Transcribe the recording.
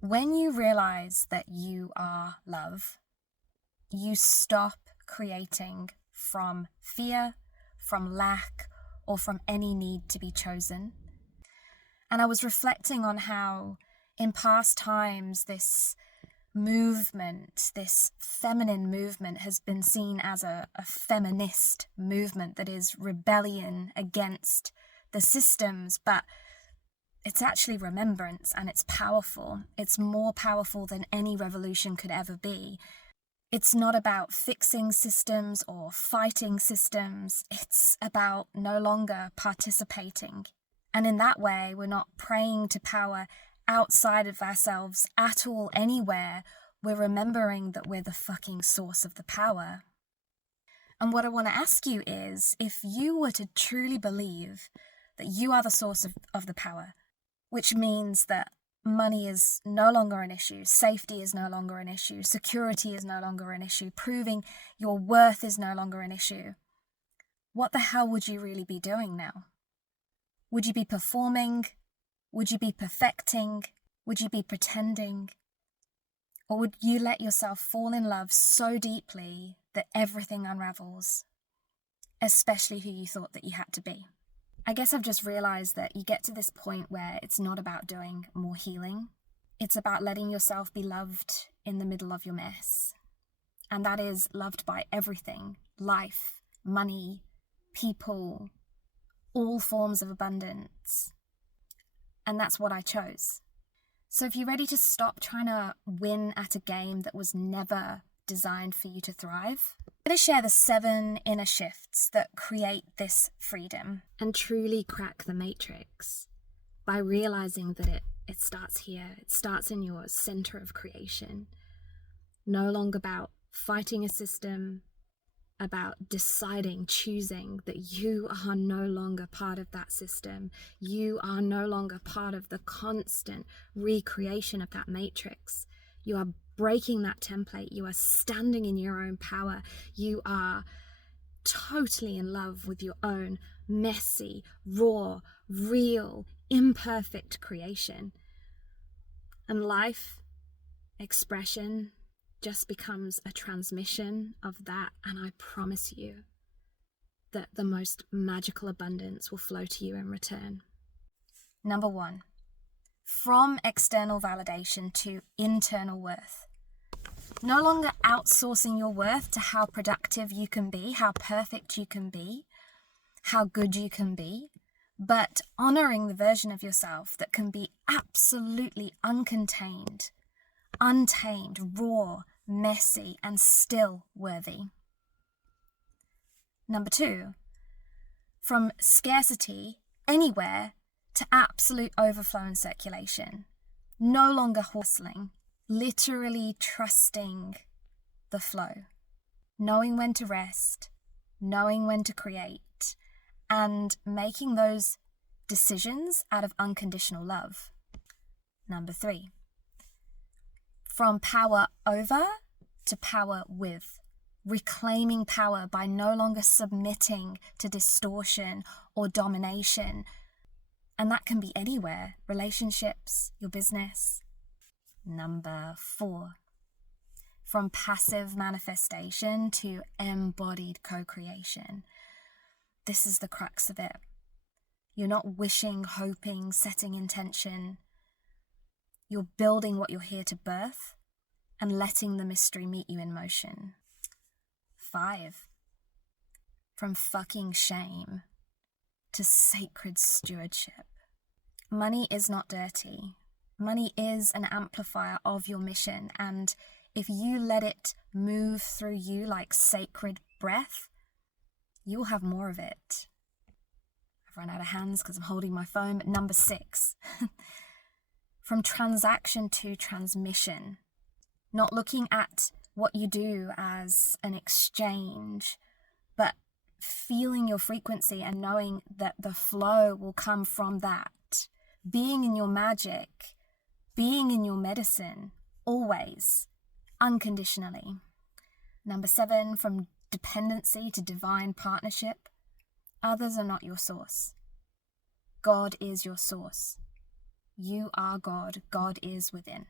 When you realize that you are love, you stop creating from fear, from lack, or from any need to be chosen. And I was reflecting on how in past times this movement, this feminine movement, has been seen as a feminist movement that is rebellion against the systems, but it's actually remembrance, and it's powerful. It's more powerful than any revolution could ever be. It's not about fixing systems or fighting systems. It's about no longer participating. And in that way, we're not praying to power outside of ourselves at all, anywhere. We're remembering that we're the fucking source of the power. And what I want to ask you is, if you were to truly believe that you are the source of the power, which means that money is no longer an issue, safety is no longer an issue, security is no longer an issue, proving your worth is no longer an issue, what the hell would you really be doing now? Would you be performing? Would you be perfecting? Would you be pretending? Or would you let yourself fall in love so deeply that everything unravels, especially who you thought that you had to be? I guess I've just realized that you get to this point where it's not about doing more healing. It's about letting yourself be loved in the middle of your mess. And that is loved by everything: life, money, people, all forms of abundance. And that's what I chose. So if you're ready to stop trying to win at a game that was never designed for you to thrive, I'm going to share the 7 inner shifts that create this freedom and truly crack the matrix by realizing that it starts here. It starts in your center of creation. No longer about fighting a system, about deciding, choosing that you are no longer part of that system. You are no longer part of the constant recreation of that matrix. You are breaking that template. You are standing in your own power. You are totally in love with your own messy, raw, real, imperfect creation. And life, expression, just becomes a transmission of that, and I promise you that the most magical abundance will flow to you in return. Number 1, from external validation to internal worth. No longer outsourcing your worth to how productive you can be, how perfect you can be, how good you can be, but honoring the version of yourself that can be absolutely uncontained, untamed, raw, messy, and still worthy. Number 2, from scarcity anywhere to absolute overflow and circulation. No longer hustling, literally trusting the flow, knowing when to rest, knowing when to create, and making those decisions out of unconditional love. Number 3, from power over to power with, reclaiming power by no longer submitting to distortion or domination. And that can be anywhere: relationships, your business. Number 4, from passive manifestation to embodied co-creation. This is the crux of it. You're not wishing, hoping, setting intention. You're building what you're here to birth and letting the mystery meet you in motion. 5, from fucking shame to sacred stewardship. Money is not dirty. Money is an amplifier of your mission, and if you let it move through you like sacred breath, you'll have more of it. I've run out of hands because I'm holding my phone, but number 6, from transaction to transmission. Not looking at what you do as an exchange, but feeling your frequency and knowing that the flow will come from that. Being in your magic, being in your medicine, always, unconditionally. Number 7, from dependency to divine partnership. Others are not your source. God is your source. You are God. God is within.